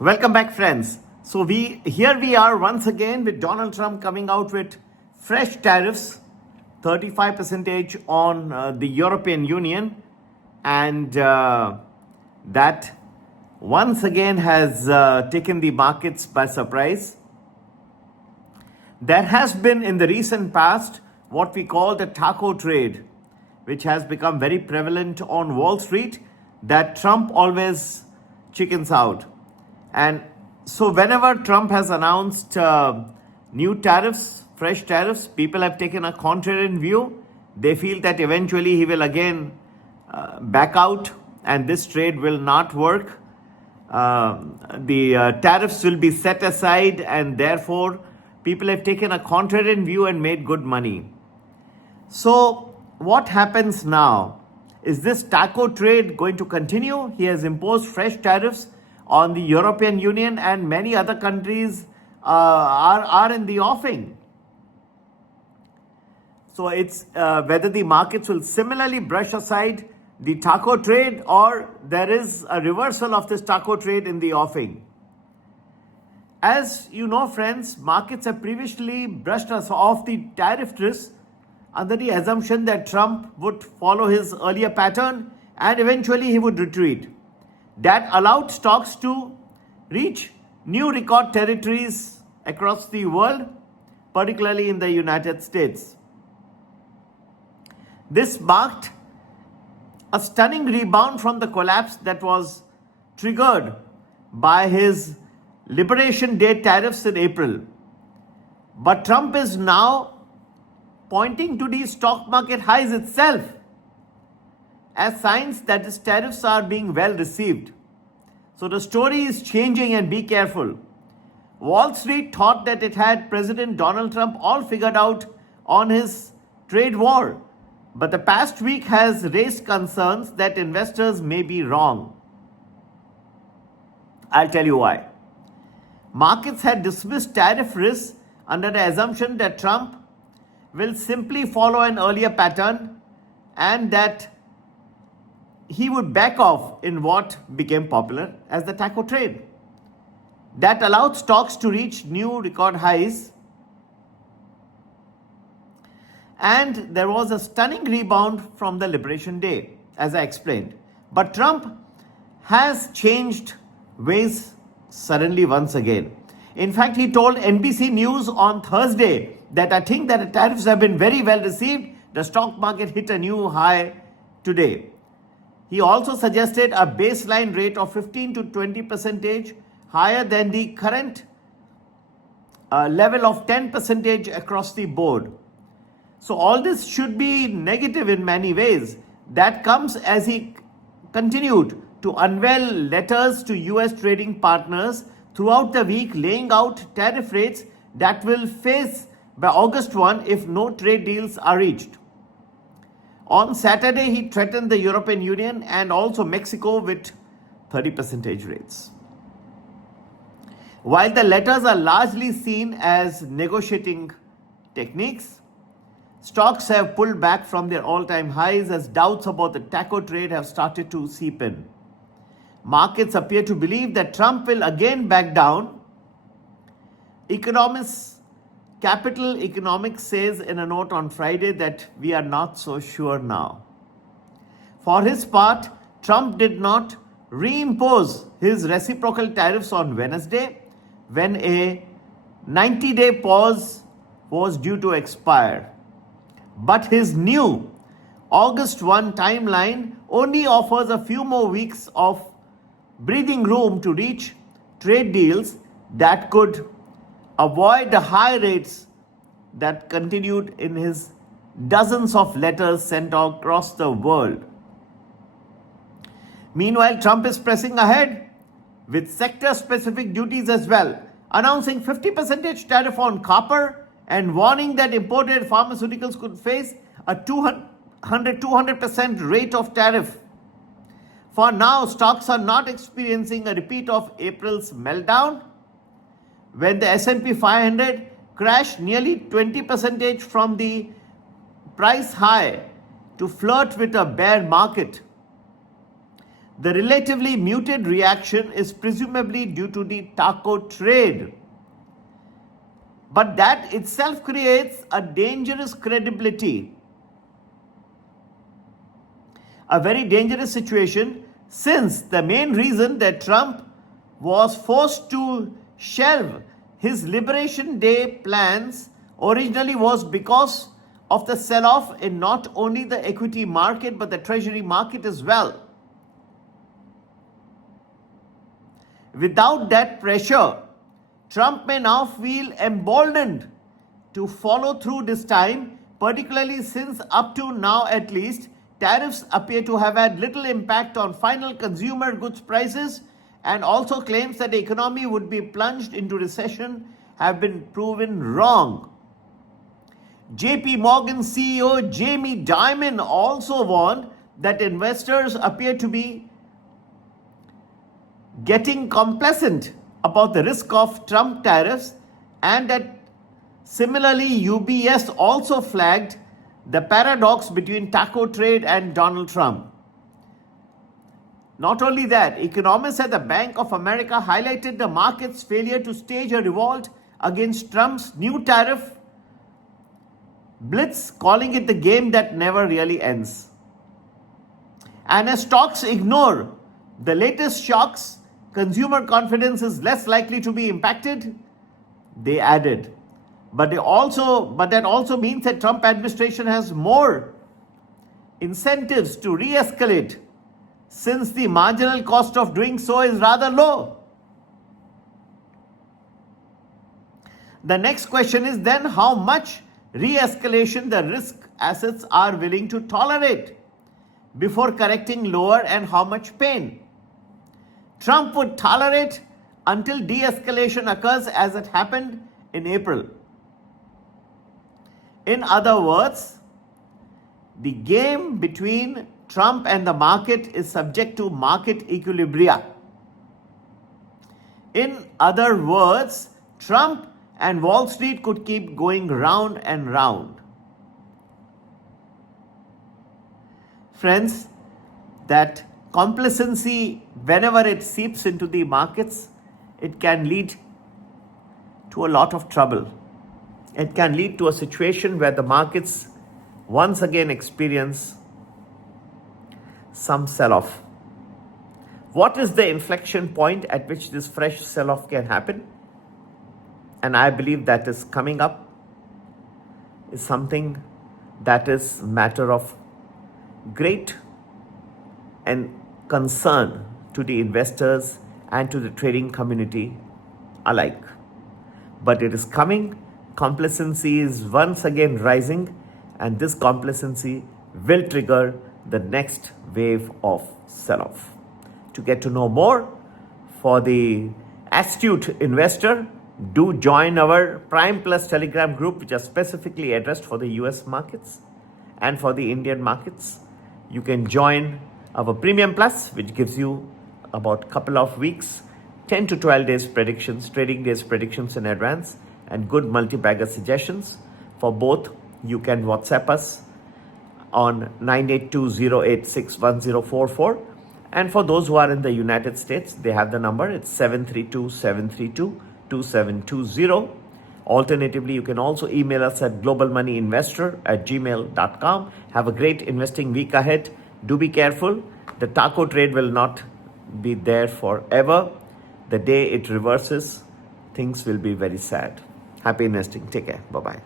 Welcome back, friends. So we are once again with Donald Trump coming out with fresh tariffs, 35% on the European Union, and that once again has taken the markets by surprise. There has been in the recent past what we call the taco trade, which has become very prevalent on Wall Street, that Trump always chickens out. And so whenever Trump has announced new tariffs, fresh tariffs, people have taken a contrarian view. They feel that eventually he will again back out and this trade will not work. The tariffs will be set aside, and therefore people have taken a contrarian view and made good money. So what happens now? Is this taco trade going to continue? He has imposed fresh tariffs on the European Union, and many other countries are in the offing. So it's whether the markets will similarly brush aside the taco trade, or there is a reversal of this taco trade in the offing. As you know, friends, markets have previously brushed us off the tariff risk under the assumption that Trump would follow his earlier pattern and eventually he would retreat. That allowed stocks to reach new record territories across the world, particularly in the United States. This marked a stunning rebound from the collapse that was triggered by his Liberation Day tariffs in April. But Trump is now pointing to the stock market highs itself as signs that his tariffs are being well received. So the story is changing, and be careful. Wall Street thought that it had President Donald Trump all figured out on his trade war, but the past week has raised concerns that investors may be wrong. I'll tell you why. Markets had dismissed tariff risks under the assumption that Trump will simply follow an earlier pattern and that he would back off in what became popular as the taco trade. That allowed stocks to reach new record highs, and there was a stunning rebound from the Liberation Day, as I explained. But Trump has changed ways suddenly once again. In fact, he told NBC News on Thursday that I think that the tariffs have been very well received. The stock market hit a new high today. He also suggested a baseline rate of 15 to 20% higher than the current level of 10% across the board. So all this should be negative in many ways. That comes as he continued to unveil letters to US trading partners throughout the week, laying out tariff rates that will face by August 1 if no trade deals are reached. On Saturday, he threatened the European Union and also Mexico with 30% rates. While the letters are largely seen as negotiating techniques, stocks have pulled back from their all-time highs as doubts about the taco trade have started to seep in. Markets appear to believe that Trump will again back down. Capital Economics says in a note on Friday that we are not so sure now. For his part, Trump did not reimpose his reciprocal tariffs on Wednesday when a 90-day pause was due to expire. But his new August 1 timeline only offers a few more weeks of breathing room to reach trade deals that could avoid the high rates that continued in his dozens of letters sent across the world. Meanwhile, Trump is pressing ahead with sector-specific duties as well, announcing 50% tariff on copper and warning that imported pharmaceuticals could face a 200% rate of tariff. For now, stocks are not experiencing a repeat of April's meltdown, when the S&P 500 crashed nearly 20% from the price high to flirt with a bear market. The relatively muted reaction is presumably due to the taco trade. But that itself creates a dangerous credibility, a very dangerous situation, since the main reason that Trump was forced to shelve his Liberation Day plans originally was because of the sell-off in not only the equity market but the treasury market as well. Without that pressure, Trump may now feel emboldened to follow through this time, particularly since up to now at least, tariffs appear to have had little impact on final consumer goods prices, and also claims that the economy would be plunged into recession have been proven wrong. JP Morgan CEO Jamie Dimon also warned that investors appear to be getting complacent about the risk of Trump tariffs, and that similarly UBS also flagged the paradox between taco trade and Donald Trump. Not only that, economists at the Bank of America highlighted the market's failure to stage a revolt against Trump's new tariff blitz, calling it the game that never really ends. And as stocks ignore the latest shocks, consumer confidence is less likely to be impacted, they added. But that also means that Trump administration has more incentives to re-escalate, since the marginal cost of doing so is rather low. The next question is then how much re-escalation the risk assets are willing to tolerate before correcting lower, and how much pain Trump would tolerate until de-escalation occurs, as it happened in April. In other words, the game between Trump and the market is subject to market equilibria. In other words, Trump and Wall Street could keep going round and round. Friends, that complacency, whenever it seeps into the markets, it can lead to a lot of trouble. It can lead to a situation where the markets once again experience some sell-off. What is the inflection point at which this fresh sell-off can happen? And I believe that is coming up, is something that is matter of great and concern to the investors and to the trading community alike. But it is coming. Complacency is once again rising, and this complacency will trigger the next wave of sell-off. To get to know more, for the astute investor, do join our Prime Plus Telegram group, which are specifically addressed for the US markets and for the Indian markets. You can join our Premium Plus, which gives you about a couple of weeks, 10 to 12 days predictions, trading days predictions in advance, and good multi-bagger suggestions. For both, you can WhatsApp us on 98208610044. And for those who are in the United States, they have the number. It's 732-732-2720. Alternatively, you can also email us at globalmoneyinvestor@gmail.com. Have a great investing week ahead. Do be careful. The taco trade will not be there forever. The day it reverses, things will be very sad. Happy investing. Take care. Bye-bye.